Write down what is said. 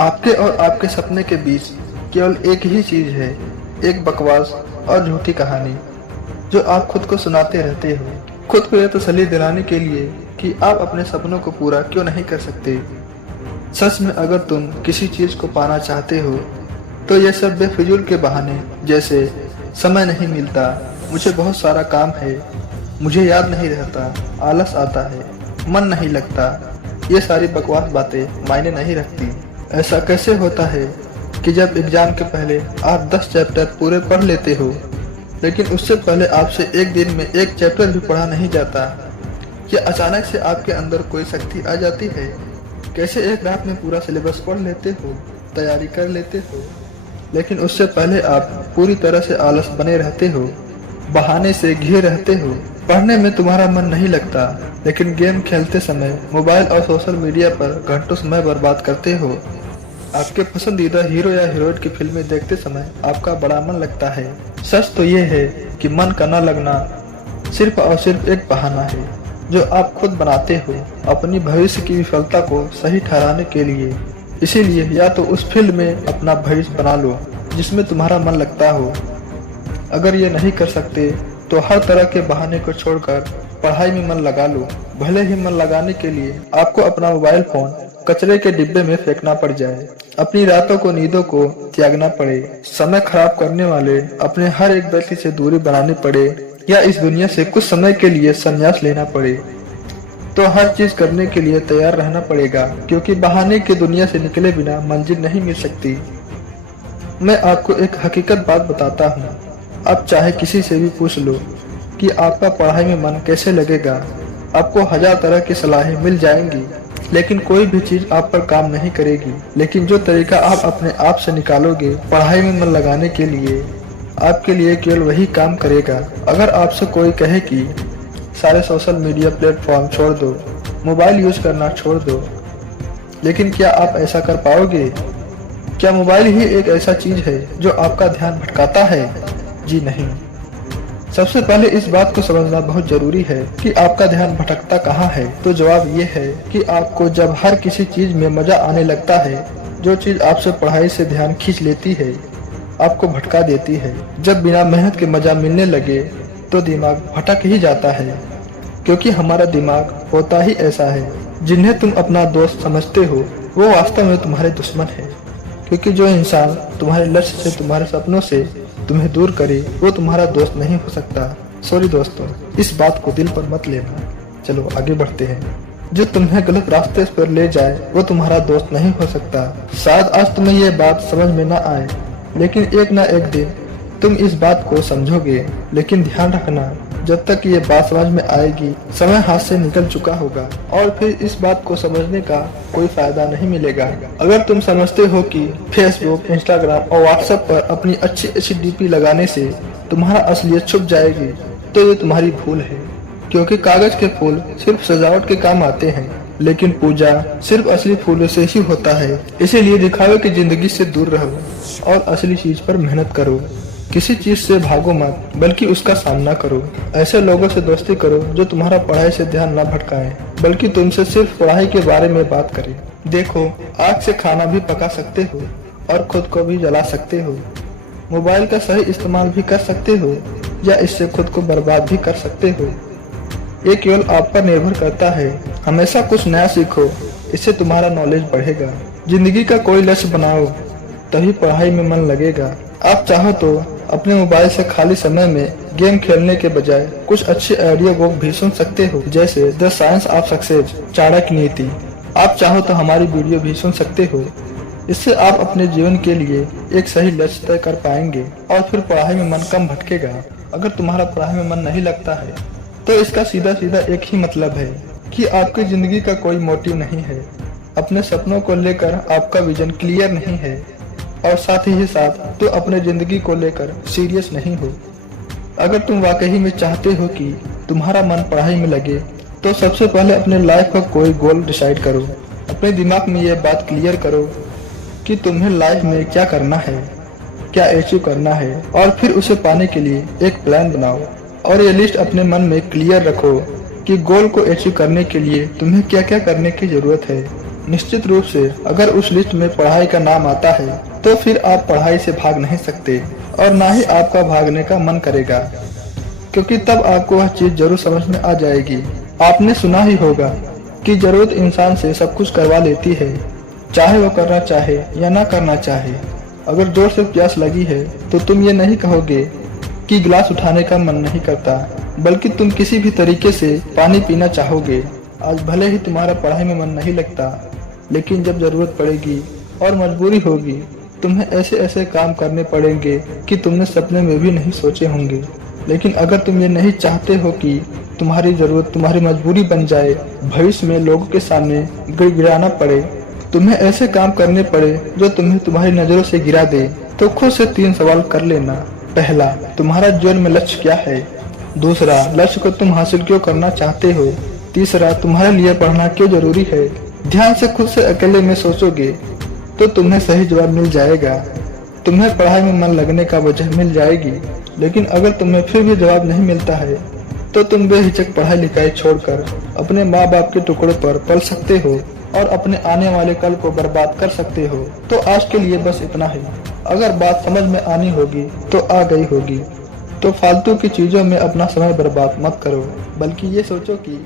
आपके और आपके सपने के बीच केवल एक ही चीज है, एक बकवास और झूठी कहानी जो आप खुद को सुनाते रहते हो, खुद को यह तसल्ली दिलाने के लिए कि आप अपने सपनों को पूरा क्यों नहीं कर सकते। सच में अगर तुम किसी चीज को पाना चाहते हो तो यह सब बेफिजूल के बहाने, जैसे समय नहीं मिलता, मुझे बहुत सारा काम है, मुझे याद नहीं रहता, आलस आता है, मन नहीं लगता, ये सारी बकवास बातें मायने नहीं रखती। ऐसा कैसे होता है कि जब एग्जाम के पहले आप 10 चैप्टर पूरे पढ़ लेते हो, लेकिन उससे पहले आपसे एक दिन में एक चैप्टर भी पढ़ा नहीं जाता। क्या अचानक से आपके अंदर कोई शक्ति आ जाती है? कैसे एक रात में पूरा सिलेबस पढ़ लेते हो, तैयारी कर लेते हो, लेकिन उससे पहले आप पूरी तरह से आलस बने रहते हो, बहाने से घिरे रहते हो। पढ़ने में तुम्हारा मन नहीं लगता, लेकिन गेम खेलते समय मोबाइल और सोशल मीडिया पर घंटों समय बर्बाद करते हो। आपके पसंदीदा हीरो या हीरोइन की फिल्में देखते समय आपका बड़ा मन लगता है। सच तो ये है कि मन का न लगना सिर्फ और सिर्फ एक बहाना है जो आप खुद बनाते हो अपनी भविष्य की विफलता को सही ठहराने के लिए। इसीलिए या तो उस फील्ड में अपना भविष्य बना लो जिसमें तुम्हारा मन लगता हो। अगर ये नहीं कर सकते तो हर तरह के बहाने को छोड़कर पढ़ाई में मन लगा लो। भले ही मन लगाने के लिए आपको अपना मोबाइल फोन कचरे के डिब्बे में फेंकना पड़ जाए, अपनी रातों को नींदों को त्यागना पड़े, समय खराब करने वाले अपने हर एक व्यक्ति से दूरी बनानी पड़े, या इस दुनिया से कुछ समय के लिए संन्यास लेना पड़े, तो हर चीज करने के लिए तैयार रहना पड़ेगा, क्योंकि बहाने की दुनिया से निकले बिना मंजिल नहीं मिल सकती। मैं आपको एक हकीकत बात बताता हूँ। आप चाहे किसी से भी पूछ लो कि आपका पढ़ाई में मन कैसे लगेगा, आपको 1000 तरह की सलाहें मिल जाएंगी, लेकिन कोई भी चीज आप पर काम नहीं करेगी। लेकिन जो तरीका आप अपने आप से निकालोगे पढ़ाई में मन लगाने के लिए, आपके लिए केवल वही काम करेगा। अगर आपसे कोई कहे कि सारे सोशल मीडिया प्लेटफॉर्म छोड़ दो, मोबाइल यूज करना छोड़ दो, लेकिन क्या आप ऐसा कर पाओगे? क्या मोबाइल ही एक ऐसा चीज है जो आपका ध्यान भटकाता है? जी नहीं। सबसे पहले इस बात को समझना बहुत जरूरी है कि आपका ध्यान भटकता कहाँ है। तो जवाब ये है कि आपको जब हर किसी चीज में मजा आने लगता है, जो चीज आपसे पढ़ाई से ध्यान खींच लेती है, आपको भटका देती है। जब बिना मेहनत के मजा मिलने लगे तो दिमाग भटक ही जाता है, क्योंकि हमारा दिमाग होता ही ऐसा है। जिन्हें तुम अपना दोस्त समझते हो वो वास्तव में तुम्हारे दुश्मन है, क्योंकि जो इंसान तुम्हारे लक्ष्य से, तुम्हारे सपनों से तुम्हें दूर करे वो तुम्हारा दोस्त नहीं हो सकता। सॉरी दोस्तों, इस बात को दिल पर मत लेना। चलो आगे बढ़ते हैं। जो तुम्हें गलत रास्ते पर ले जाए वो तुम्हारा दोस्त नहीं हो सकता। शायद आज तुम्हें ये बात समझ में न आए, लेकिन एक ना एक दिन तुम इस बात को समझोगे। लेकिन ध्यान रखना, जब तक ये बात समझ में आएगी समय हाथ से निकल चुका होगा और फिर इस बात को समझने का कोई फायदा नहीं मिलेगा। अगर तुम समझते हो कि फेसबुक, इंस्टाग्राम और व्हाट्सएप पर अपनी अच्छी अच्छी डीपी लगाने से तुम्हारा असलियत छुप जाएगी, तो ये तुम्हारी भूल है, क्योंकि कागज के फूल सिर्फ सजावट के काम आते हैं, लेकिन पूजा सिर्फ असली फूलों से ही होता है। इसीलिए दिखावे की जिंदगी से दूर रहो और असली चीज पर मेहनत करो। किसी चीज से भागो मत, बल्कि उसका सामना करो। ऐसे लोगों से दोस्ती करो जो तुम्हारा पढ़ाई से ध्यान न भटकाएं, बल्कि तुमसे सिर्फ पढ़ाई के बारे में बात करें। देखो, आग से खाना भी पका सकते हो और खुद को भी जला सकते हो। मोबाइल का सही इस्तेमाल भी कर सकते हो या इससे खुद को बर्बाद भी कर सकते हो। ये केवल आप पर निर्भर करता है। हमेशा कुछ नया सीखो, इससे तुम्हारा नॉलेज बढ़ेगा। जिंदगी का कोई लक्ष्य बनाओ, तभी पढ़ाई में मन लगेगा। आप चाहो तो अपने मोबाइल से खाली समय में गेम खेलने के बजाय कुछ अच्छे ऑडियो बुक भी सुन सकते हो, जैसे the science of success, Chanakya नीति। आप चाहो तो हमारी वीडियो भी सुन सकते हो। इससे आप अपने जीवन के लिए एक सही लक्ष्य तय कर पाएंगे और फिर पढ़ाई में मन कम भटकेगा। अगर तुम्हारा पढ़ाई में मन नहीं लगता है तो इसका सीधा सीधा एक ही मतलब है कि आपकी जिंदगी का कोई मोटिव नहीं है, अपने सपनों को लेकर आपका विजन क्लियर नहीं है, और साथ ही साथ तो अपने जिंदगी को लेकर सीरियस नहीं हो। अगर तुम वाकई में चाहते हो कि तुम्हारा मन पढ़ाई में लगे, तो सबसे पहले अपने लाइफ का कोई गोल डिसाइड करो। अपने दिमाग में ये बात क्लियर करो कि तुम्हें लाइफ में क्या करना है, क्या अचीव करना है, और फिर उसे पाने के लिए एक प्लान बनाओ। और ये लिस्ट अपने मन में क्लियर रखो कि गोल को अचीव करने के लिए तुम्हें क्या क्या करने की जरूरत है। निश्चित रूप से अगर उस लिस्ट में पढ़ाई का नाम आता है तो फिर आप पढ़ाई से भाग नहीं सकते और ना ही आपका भागने का मन करेगा, क्योंकि तब आपको वह चीज जरूर समझ में आ जाएगी। आपने सुना ही होगा कि जरूरत इंसान से सब कुछ करवा लेती है, चाहे वो करना चाहे या ना करना चाहे। अगर जोर से प्यास लगी है तो तुम ये नहीं कहोगे कि गिलास उठाने का मन नहीं करता, बल्कि तुम किसी भी तरीके से पानी पीना चाहोगे। आज भले ही तुम्हारा पढ़ाई में मन नहीं लगता, लेकिन जब जरूरत पड़ेगी और मजबूरी होगी, तुम्हें ऐसे ऐसे काम करने पड़ेंगे कि तुमने सपने में भी नहीं सोचे होंगे। लेकिन अगर तुम ये नहीं चाहते हो कि तुम्हारी जरूरत तुम्हारी मजबूरी बन जाए, भविष्य में लोगों के सामने गिड़गिड़ाना पड़े, तुम्हें ऐसे काम करने पड़े जो तुम्हें तुम्हारी नजरों से गिरा दे, तो खुद से 3 सवाल कर लेना। पहला, तुम्हारा जीवन में लक्ष्य क्या है? दूसरा, लक्ष्य को तुम हासिल क्यों करना चाहते हो? तीसरा, तुम्हारे लिए पढ़ना क्यों जरूरी है? ध्यान से खुद से अकेले में सोचोगे तो तुम्हें सही जवाब मिल जाएगा। तुम्हें पढ़ाई में मन लगने का वजह मिल जाएगी। लेकिन अगर तुम्हें फिर भी जवाब नहीं मिलता है तो तुम बेहिचक पढ़ाई लिखाई छोड़कर अपने माँ बाप के टुकड़ों पर पल सकते हो और अपने आने वाले कल को बर्बाद कर सकते हो। तो आज के लिए बस इतना ही। अगर बात समझ में आनी होगी तो आ गई होगी। तो फालतू की चीजों में अपना समय बर्बाद मत करो, बल्कि ये सोचो कि